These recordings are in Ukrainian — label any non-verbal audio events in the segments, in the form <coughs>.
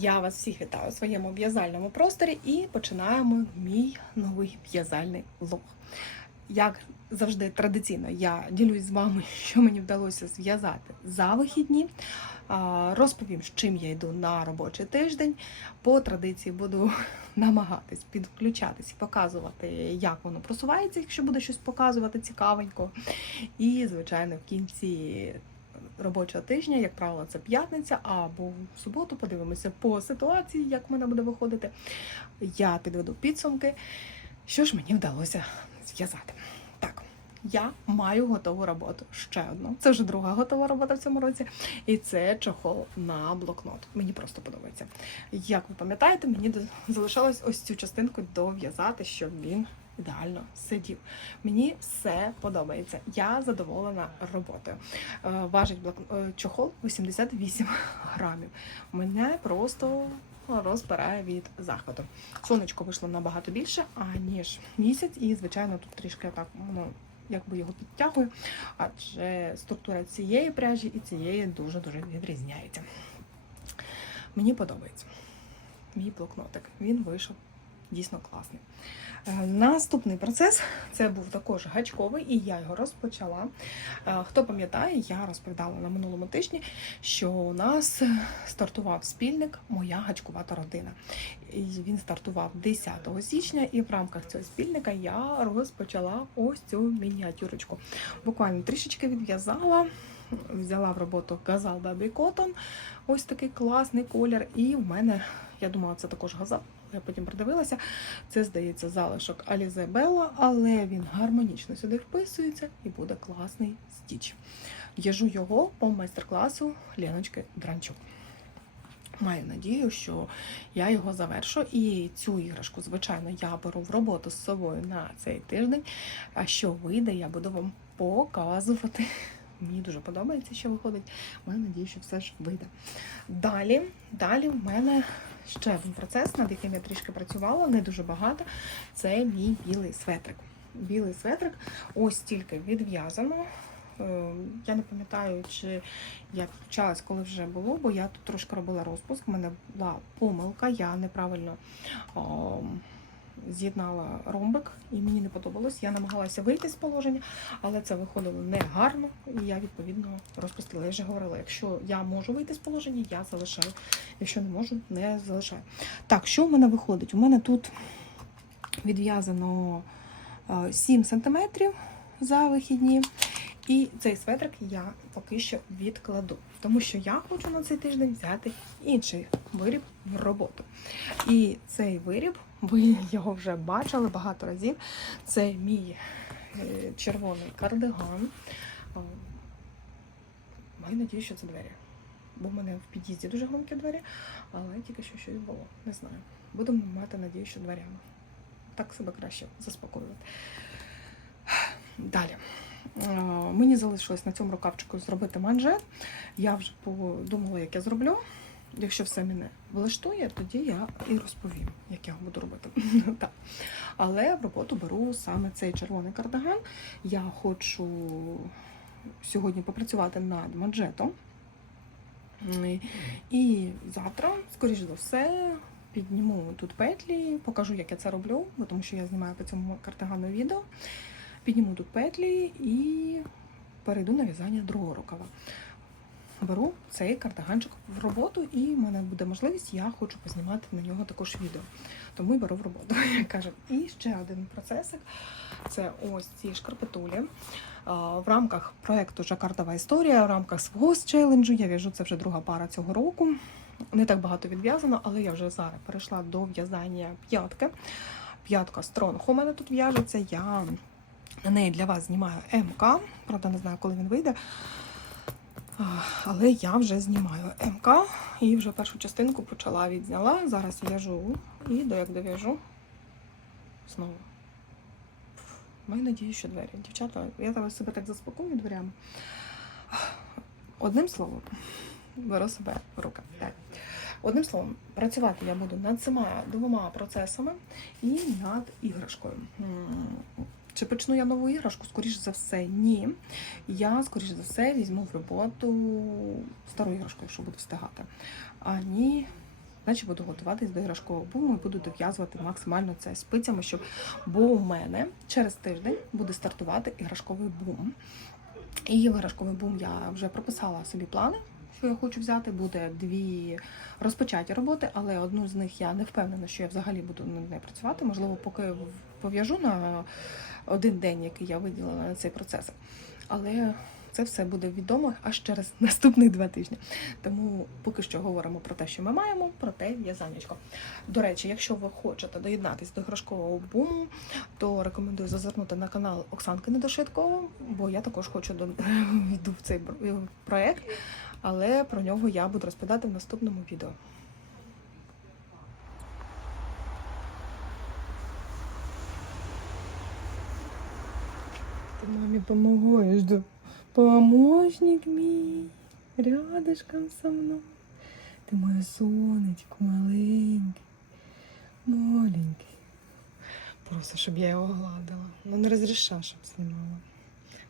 Я вас всіх вітаю у своєму в'язальному просторі і починаємо мій новий в'язальний влог. Як завжди традиційно, я ділюсь з вами, <laughs> що мені вдалося зв'язати за вихідні. Розповім, з чим я йду на робочий тиждень. По традиції буду <laughs> намагатись підключатись і показувати, як воно просувається, якщо буде щось показувати цікавенько. І, звичайно, в кінці робочого тижня, як правило, це п'ятниця або в суботу. Подивимося по ситуації, як в мене буде виходити. Я підведу підсумки, що ж мені вдалося зв'язати. Так, я маю готову роботу. Ще одну. Це вже друга готова робота в цьому році. І це чохол на блокнот. Мені просто подобається. Як ви пам'ятаєте, мені залишалось ось цю частинку дов'язати, щоб він ідеально сидів. Мені все подобається. Я задоволена роботою. Е, Важить блок... е, чохол 88 <laughs> грамів. Мене просто розбирає від захвату. Сонечко вийшло набагато більше, аніж місяць, і, звичайно, тут трішки так, ну, якби його підтягую, адже структура цієї пряжі і цієї дуже-дуже відрізняється. Мені подобається. Мій блокнотик. Він вийшов дійсно класний. Е, Наступний процес це був також гачковий, і я його розпочала. Е, Хто пам'ятає, я розповідала на минулому тижні, що у нас стартував спільник Моя гачкувата родина. І Він стартував 10 січня, і в рамках цього спільника я розпочала ось цю мініатюрочку. Буквально трішечки відв'язала. Взяла в роботу Gazal Baby Cotton, ось такий класний колір. І в мене, я думала, це також газал. Я потім придивилася. Це, здається, залишок Alize Bella, але він гармонічно сюди вписується і буде класний стіч. В'яжу його по майстер-класу Леночки Дранчук. Маю надію, що я його завершу. І цю іграшку, звичайно, я беру в роботу з собою на цей тиждень. А що вийде, я буду вам показувати. Мені дуже подобається, що виходить. Маю надію, що все ж вийде. Далі, далі в мене ще один процес, над яким я трішки працювала, не дуже багато. Це мій білий светрик. Білий светрик, ось тільки відв'язано. Е, Я не пам'ятаю, чи я підключалась, коли вже було, бо я тут трошки робила розпуск. У мене була помилка, я неправильно з'єднала ромбик, і мені не подобалось. Я намагалася вийти з положення, але це виходило не гарно, і я відповідно розпустила. Я вже говорила, якщо я можу вийти з положення, я залишаю. Якщо не можу, не залишаю. Так, що в мене виходить? У мене тут відв'язано е, 7 см за вихідні. І цей светрик я поки що відкладу, тому що я хочу на цей тиждень взяти інший виріб в роботу. І цей виріб, ви його вже бачили багато разів. Це мій е, червоний кардиган. Маю надію, що це двері. Бо в мене в під'їзді дуже громкі двері, але тільки що щось було. Не знаю. Будемо мати надію, що дверями. Так себе краще заспокоювати. Далі. Мені залишилось на цьому рукавчику зробити манжет. Я вже подумала, як я зроблю. Якщо все мене влаштує, тоді я і розповім, як я буду робити. <laughs> так. Але в роботу беру саме цей червоний кардиган. Я хочу сьогодні попрацювати над манжетом. І- завтра, скоріш за все, підніму тут петлі, покажу, як я це роблю, бо тому що я знімаю по цьому кардигану відео. Підніму тут петлі і перейду на в'язання другого рукава. Беру цей кардиганчик в роботу, і в мене буде можливість, я хочу познімати на нього також відео. Тому і беру в роботу, <laughs> як кажуть. І ще один процесик це ось ці шкарпетулі. В рамках проєкту Жакардова історія, в рамках свого челенджу я в'яжу це вже друга пара цього року. Не так багато відв'язано, але я вже зараз перейшла до в'язання п'ятки. П'ятка Стронг у мене тут в'яжеться. Я на неї для вас знімаю МК. Правда, не знаю, коли він вийде. Але я вже знімаю МК і вже першу частинку почала відзняла. Зараз в'яжу і до як дов'яжу знову. Маю надію, що двері. Дівчата, я зараз себе так заспокою дверями. Одним словом, беру себе в руки. Так. Одним словом, працювати я буду над цими двома процесами і над іграшкою. Чи почну я нову іграшку? Скоріше за все, ні. Я, скоріше за все, візьму в роботу стару іграшку, якщо буду встигати. А ні, значить буду готуватись до іграшкового буму і буду дов'язувати максимально це спицями, щоб бо у мене через тиждень буде стартувати іграшковий бум. І в іграшковий бум я вже прописала собі плани, що я хочу взяти. Буде дві розпочаті роботи, але одну з них я не впевнена, що я взагалі буду над нею працювати. Можливо, поки пов'яжу на один день, який я виділила на цей процес. Але це все буде відомо аж через <laughs> наступних два тижні. Тому поки що говоримо про те, що ми маємо, про те в'язанечко. До речі, якщо ви хочете доєднатись до іграшкового буму, то рекомендую зазирнути на канал Оксанки Недошитко, бо я також хочу до <laughs> йду в цей проект, але про нього я буду розповідати в наступному відео. Ти мамі допомагаєш, да? Помощник мій, рядышком со мною. Ти моє сонечко маленьке, маленький. Просто, щоб я його гладила. Ну не розрішав, щоб знімала.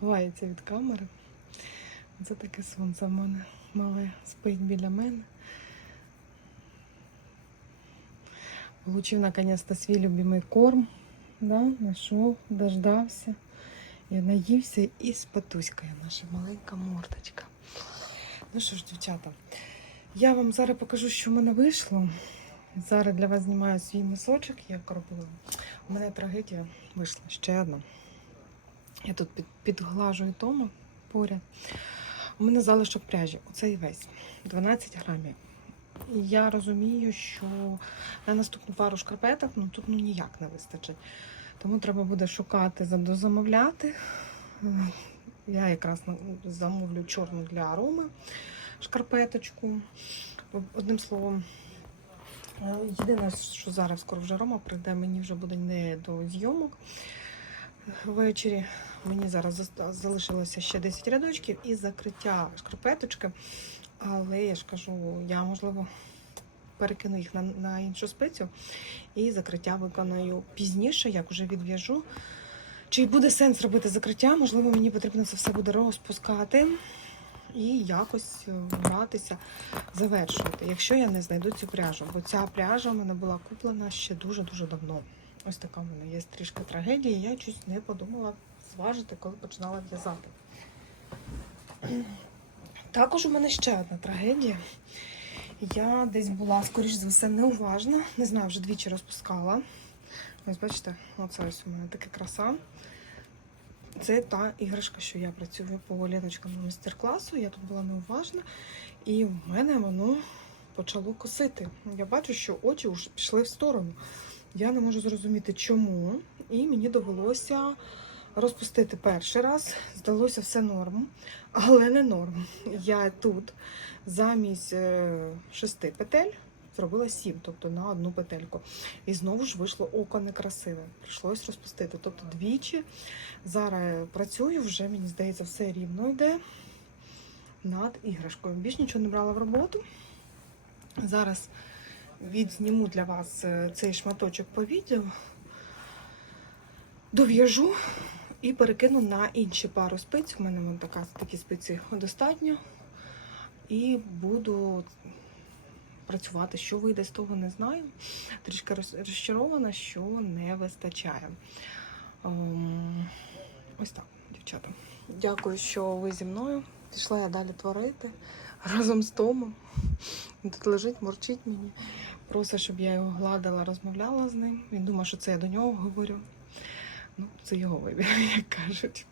Ховається від камери. Це таке сонце в мене мале спить біля мене. Получив наконец-то свій любимий корм. Да, знайшов, дождався. Я наївся і спатуськає наша маленька мордочка. Ну що ж, дівчата, я вам зараз покажу, що в мене вийшло. Зараз для вас знімаю свій носочок, як робила. У мене трагедія вийшла ще одна. Я тут підглажую Тома поряд. У мене залишок пряжі. Оцей весь 12 грамів. І я розумію, що на наступну пару шкарпеток ну, тут ну, ніяк не вистачить. Тому треба буде шукати, зам- дозамовляти. Е, Я якраз замовлю чорну для ароми шкарпеточку. Одним словом, е, єдине, що зараз скоро вже Рома прийде, мені вже буде не до зйомок ввечері. Мені зараз залишилося ще 10 рядочків і закриття шкарпеточки. Але я ж кажу, я можливо перекину їх на, на іншу спицю і закриття виконаю пізніше, як вже відв'яжу. Чи буде сенс робити закриття? Можливо, мені потрібно це все буде розпускати і якось е, братися, завершувати, якщо я не знайду цю пряжу. Бо ця пряжа в мене була куплена ще дуже-дуже давно. Ось така в мене є трішки трагедія. Я щось не подумала зважити, коли починала в'язати. <clears throat> Також у мене ще одна трагедія. Я десь була, скоріш за все, неуважна. Не знаю, вже двічі розпускала. Ось бачите, оце ось у мене така краса. Це та іграшка, що я працюю по ліночкам майстер-класу. Я тут була неуважна, і в мене воно почало косити. Я бачу, що очі вже пішли в сторону. Я не можу зрозуміти, чому. І мені довелося розпустити перший раз. Здалося все норм, але не норм. Я тут замість е, шести петель зробила сім, тобто на одну петельку. І знову ж вийшло око некрасиве. Прийшлось розпустити. Тобто двічі. Зараз працюю, вже мені здається, все рівно йде над іграшкою. Більш нічого не брала в роботу. Зараз відзніму для вас е, цей шматочок по відео, дов'яжу і перекину на інші пару спиць. У мене така, такі спиці достатньо. І буду працювати. Що вийде з того, не знаю. Трішки розчарована, що не вистачає. Ем, Ось так, дівчата. Дякую, що ви зі мною. Пішла я далі творити разом з Томом. Тут лежить, морчить мені. Просить, щоб я його гладила, розмовляла з ним. Він думає, що це я до нього говорю. Ну, це його вибір, <laughs> як кажуть.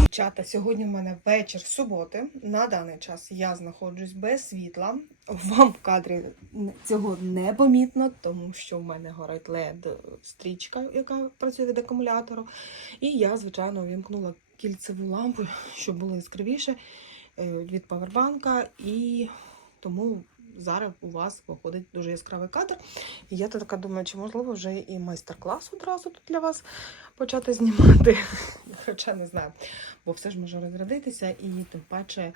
Дівчата, сьогодні в мене вечір суботи. На даний час я знаходжусь без світла. Вам в кадрі цього не помітно, тому що в мене горить led стрічка, яка працює від акумулятору. І я, звичайно, увімкнула кільцеву лампу, щоб було яскравіше від павербанка. І тому зараз у вас виходить дуже яскравий кадр. І я така думаю, чи можливо вже і майстер-клас одразу тут для вас почати знімати. <laughs> Хоча не знаю, бо все ж може розрядитися, і тим паче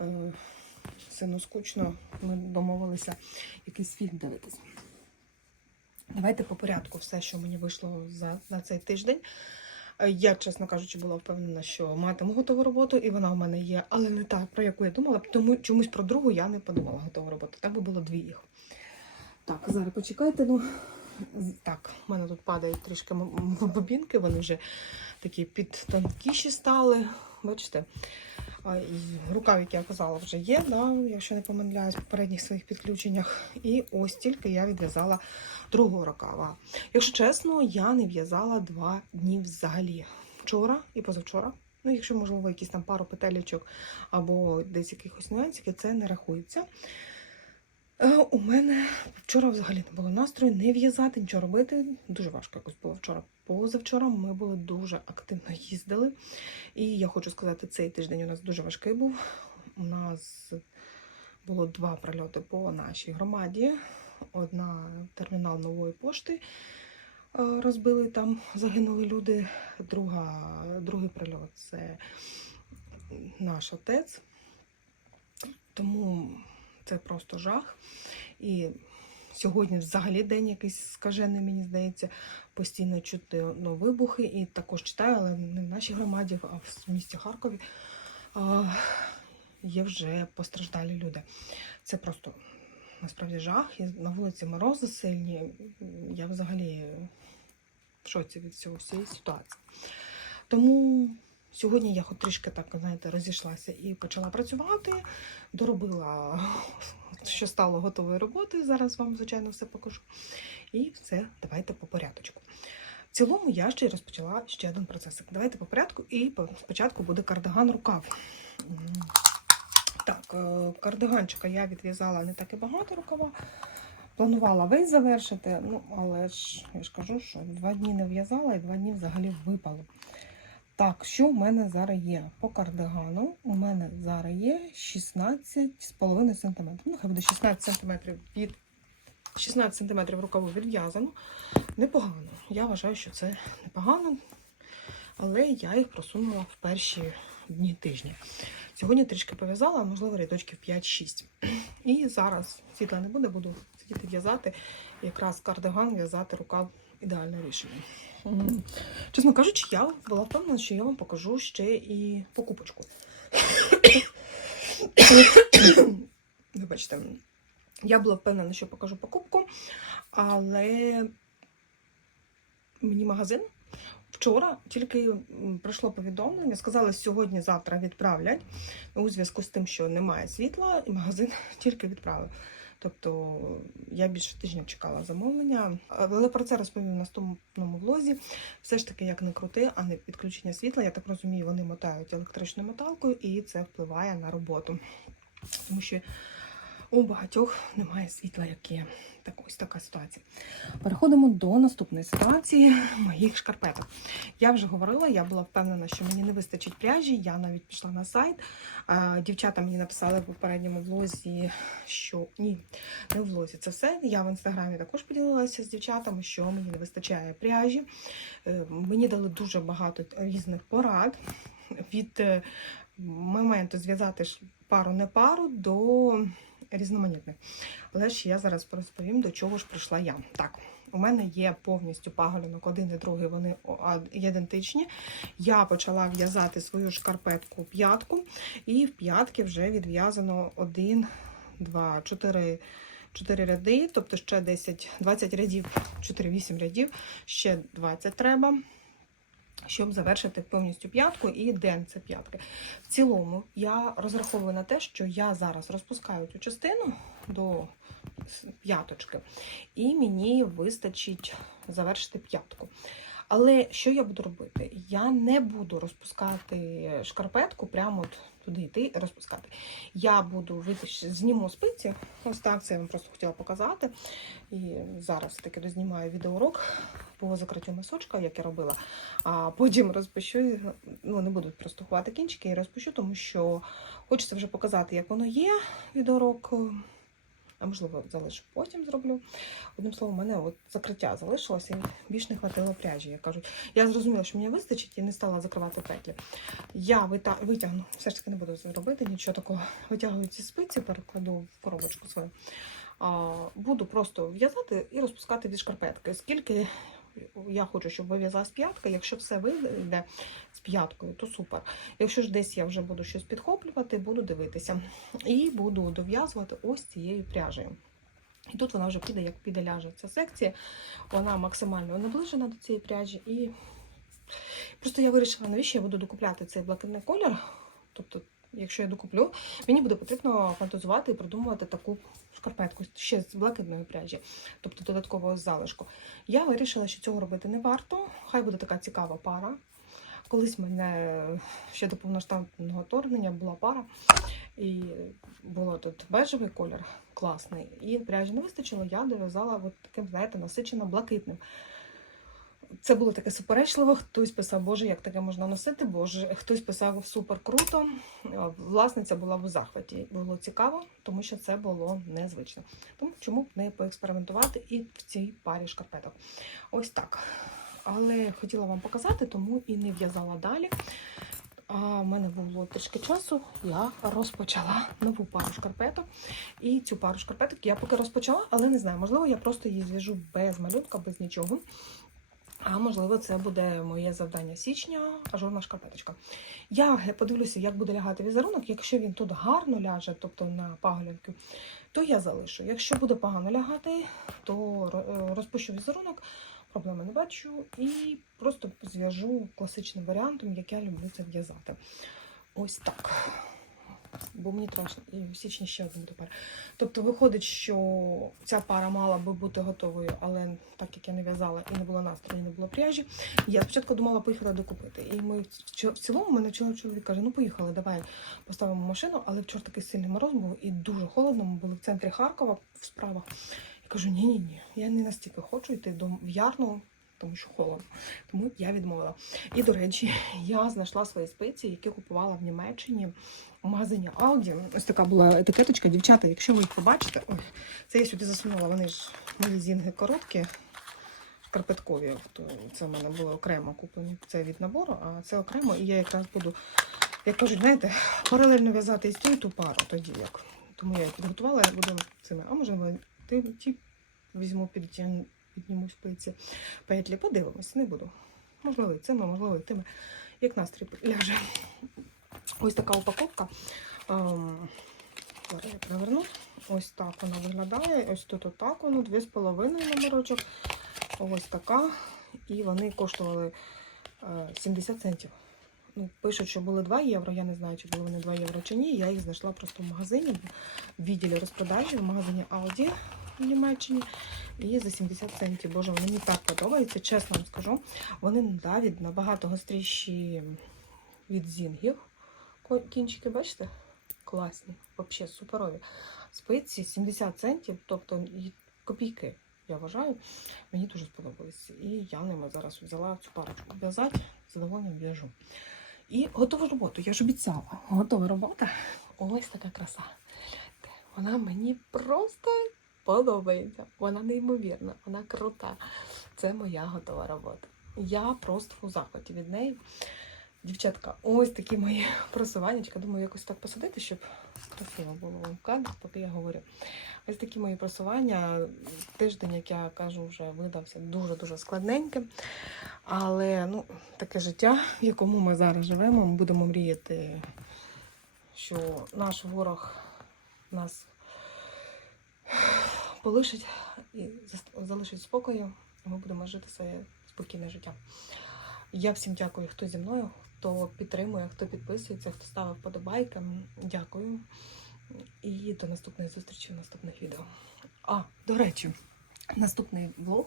е, сину скучно, ми домовилися якийсь фільм дивитися. Давайте по порядку все, що мені вийшло за на цей тиждень. Е, Я, чесно кажучи, була впевнена, що матиму готову роботу, і вона в мене є, але не та, про яку я думала, тому чомусь про другу я не подумала готову роботу. Так би було дві їх. Так, зараз почекайте. Ну так, в мене тут падають трішки бобінки, вони вже такі підтонкіші стали. Бачите? Рукав, як я казала, вже є, да, якщо не помиляюсь в попередніх своїх підключеннях. І ось тільки я відв'язала другого рукава. Якщо чесно, я не в'язала два дні взагалі. Вчора і позавчора. Ну, якщо, можливо, якісь там пару петелічок або десь якихось нюансів, це не рахується. Е, У мене вчора взагалі не було настрою не в'язати, нічого робити. Дуже важко якось було вчора. Позавчора ми були дуже активно їздили. І я хочу сказати, цей тиждень у нас дуже важкий був. У нас було два прильоти по нашій громаді. Одна термінал нової пошти е, розбили там, загинули люди. Друга, другий прильот це наш отець. Тому це просто жах. І сьогодні взагалі день якийсь скажений, мені здається, постійно чути ну, вибухи. І також читаю, але не в нашій громаді, а в місті Харкові а, є вже постраждалі люди. Це просто насправді жах. І на вулиці морози сильні. Я взагалі в шоці від цього всієї ситуації. Тому сьогодні я хоч трішки так, знаєте, розійшлася і почала працювати, доробила, що стало готовою роботою. Зараз вам, звичайно, все покажу. І все, давайте по порядочку. В цілому я ще й розпочала ще один процесик. Давайте по порядку, і спочатку буде кардиган рукав. Так, е, кардиганчика я відв'язала не так і багато рукава. Планувала весь завершити, ну але ж я ж кажу, що два дні не в'язала і два дні взагалі випало. Так, що в мене зараз є? По кардигану у мене зараз є 16,5 см. Ну, хай буде 16 см від 16 см рукаву відв'язано. Непогано. Я вважаю, що це непогано, але я їх просунула в перші дні тижня. Сьогодні трішки пов'язала, можливо, рядочків 5-6. І зараз світла не буде, буду сидіти в'язати. Якраз кардиган в'язати рукав ідеальне рішення. Чесно кажучи, я була впевнена, що я вам покажу ще і покупочку. <coughs> Вибачте, я була впевнена, що покажу покупку, але мені магазин вчора тільки прийшло повідомлення, сказали, сьогодні-завтра відправлять у зв'язку з тим, що немає світла, і магазин <laughs> тільки відправив. Тобто я більше тижня чекала замовлення, але про це розповім в наступному влозі. Все ж таки, як не крути, а не підключення світла. Я так розумію, вони мотають електричною моталкою, і це впливає на роботу. Тому що у багатьох немає світла, як є. Так, ось така ситуація. Переходимо до наступної ситуації моїх шкарпеток. Я вже говорила, я була впевнена, що мені не вистачить пряжі. Я навіть пішла на сайт. Дівчата мені написали в попередньому влозі, що ні, не в влозі. Це все. Я в інстаграмі також поділилася з дівчатами, що мені не вистачає пряжі. Е, Мені дали дуже багато різних порад від е, моменту зв'язати пару не пару до різноманітних. Але ж я зараз розповім, до чого ж прийшла я. Так, у мене є повністю паголінок, один і другий, вони ідентичні. Я почала в'язати свою шкарпетку п'ятку, і в п'ятки вже відв'язано один, два, чотири. 4 ряди, тобто ще 10, 20 рядів, 4-8 рядів, ще 20 треба, щоб завершити повністю п'ятку і ден це п'ятки. В цілому я розраховую на те, що я зараз розпускаю цю частину до п'яточки, і мені вистачить завершити п'ятку. Але що я буду робити? Я не буду розпускати шкарпетку прямо от туди йти розпускати. Я буду витащ... зніму спиці. Ось так це я вам просто хотіла показати. І зараз таки дознімаю відеоурок по закриттю носочка, як я робила. А потім розпущу, ну не буду просто ховати кінчики і розпущу, тому що хочеться вже показати, як воно є. Відеоурок. А можливо, залишу потім зроблю. Одним словом, мене от закриття залишилося і більш не хватило пряжі. Я кажу, я зрозуміла, що мені вистачить і не стала закривати петлі. Я витягну, все ж таки не буду робити, нічого такого. Витягую ці спиці, перекладу в коробочку свою. Буду просто в'язати і розпускати від шкарпетки. Скільки Я хочу, щоб вив'язалась п'ятка. Якщо все вийде з п'яткою, то супер. Якщо ж десь я вже буду щось підхоплювати, буду дивитися. І буду дов'язувати ось цією пряжею. І тут вона вже піде, як піде ляже ця секція. Вона максимально наближена до цієї пряжі. І просто я вирішила, навіщо я буду докупляти цей блакитний колір. Тобто, якщо я докуплю, мені буде потрібно фантазувати і придумувати таку шкарпетку ще з блакитної пряжі, тобто додаткового залишку. Я вирішила, що цього робити не варто. Хай буде така цікава пара. Колись мене ще до повноштабного вторгнення була пара, і було тут бежевий колір класний. І пряжі не вистачило, я дов'язала таким, знаєте, насичено блакитним. Це було таке суперечливо. Хтось писав, Боже, як таке можна носити, Боже, хтось писав супер круто. Власниця була в захваті. Було цікаво, тому що це було незвично. Тому чому б не поекспериментувати і в цій парі шкарпеток. Ось так. Але хотіла вам показати, тому і не в'язала далі. А в мене було трішки часу, я розпочала нову пару шкарпеток. І цю пару шкарпеток я поки розпочала, але не знаю, можливо, я просто її зв'яжу без малюнка, без нічого. А можливо, це буде моє завдання січня, ажурна шкарпеточка. Я подивлюся, як буде лягати візерунок. Якщо він тут гарно ляже, тобто на паголівку, то я залишу. Якщо буде погано лягати, то розпущу візерунок, проблеми не бачу, і просто зв'яжу класичним варіантом, як я люблю це в'язати. Ось так. Бо мені страшно, в січні ще один тепер. Тобто виходить, що ця пара мала би бути готовою, але так як я не в'язала і не було настрою, не було пряжі, я спочатку думала поїхати докупити. І ми в ці- в цілому мене чоловік каже: ну поїхали, давай поставимо машину, але вчора такий сильний мороз був і дуже холодно. Ми були в центрі Харкова в справах. Я кажу: ні, ні, ні, я не настільки хочу йти до в Ярну, тому що холодно. Тому я відмовила. І до речі, я знайшла свої спеції, які купувала в Німеччині в магазині Aldi. Ось така була етикеточка. Дівчата, якщо ви їх побачите, ой, це я сюди засунула, вони ж мої зінги короткі, шкарпеткові. То це в мене було окремо куплені. Це від набору, а це окремо. І я якраз буду, як кажуть, знаєте, паралельно в'язати і ту, ту пару тоді як. Тому я їх підготувала, я буду цими. А може, ти, ті візьму під підніму спиці петлі. Подивимось, не буду. Можливо, і цими, можливо, і тими, як настрій ляже. Ось така упаковка. Ем, я переверну. Ось так вона виглядає. Ось тут отак воно, 2,5 номерочок. Ось така. І вони коштували е, 70 центів. Ну, пишуть, що були 2 євро. Я не знаю, чи були вони 2 євро чи ні. Я їх знайшла просто в магазині, в відділі розпродажі, в магазині Audi в Німеччині. І за 70 центів. Боже, мені так подобаються, чесно вам скажу. Вони навіть набагато гостріші від зінгів. Кінчики, бачите? Класні, взагалі суперові. Спиці 70 центів, тобто копійки, я вважаю. Мені дуже сподобались. І я ними зараз взяла цю парочку в'язати, задоволенням в'яжу. І готову роботу, я ж обіцяла. Готова робота. Ось така краса. Вона мені просто подобається. Вона неймовірна, вона крута. Це моя готова робота. Я просто у захваті від неї. Дівчатка, ось такі мої просуваннячка. Думаю, якось так посадити, щоб красиво було в кадр, поки я говорю. Ось такі мої просування. Тиждень, як я кажу, вже видався дуже-дуже складненьким. Але ну, таке життя, в якому ми зараз живемо, ми будемо мріяти, що наш ворог нас полишить і залишить спокою, ми будемо жити своє спокійне життя. Я всім дякую, хто зі мною, хто підтримує, хто підписується, хто ставив подобайки. Дякую. І до наступної зустрічі в наступних відео. А, до речі, наступний влог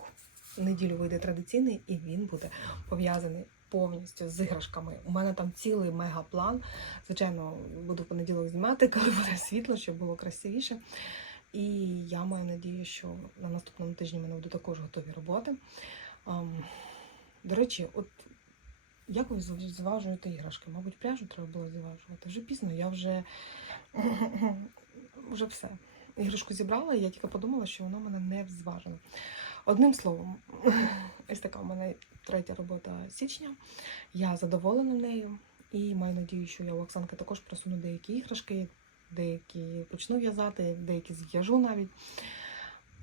в неділю вийде традиційний, і він буде пов'язаний повністю з іграшками. У мене там цілий мегаплан. Звичайно, буду в понеділок знімати, коли буде світло, щоб було красивіше. І я маю надію, що на наступному тижні в мене будуть також готові роботи. Ам, до речі, от як ви зважуєте іграшки? Мабуть, пряжу треба було зважувати. Вже пізно, я вже, <clears throat> вже все. Іграшку зібрала, і я тільки подумала, що вона в мене не зважена. Одним словом, <clears throat> ось така в мене третя робота січня. Я задоволена нею і маю надію, що я у Оксанки також просуну деякі іграшки, деякі почну в'язати, деякі зв'яжу навіть.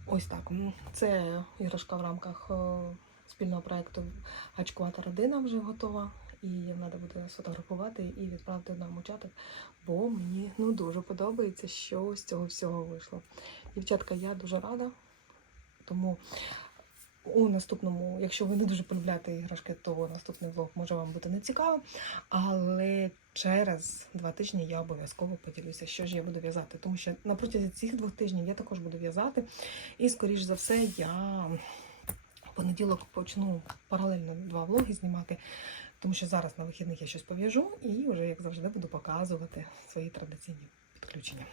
Ось так. Це іграшка в рамках е, спільного проєкту Гачкувата родина вже готова. І треба буде сфотографувати і відправити нам у чатик, бо мені ну дуже подобається, що з цього всього вийшло. Дівчатка, я дуже рада. Тому у наступному, якщо ви не дуже полюбляєте іграшки, то наступний влог може вам бути нецікавим. Але через два тижні я обов'язково поділюся, що ж я буду в'язати. Тому що на протязі цих двох тижнів я також буду в'язати. І, скоріш за все, я в понеділок почну паралельно два влоги знімати. Тому що зараз на вихідних я щось пов'яжу і вже, як завжди, буду показувати свої традиційні підключення.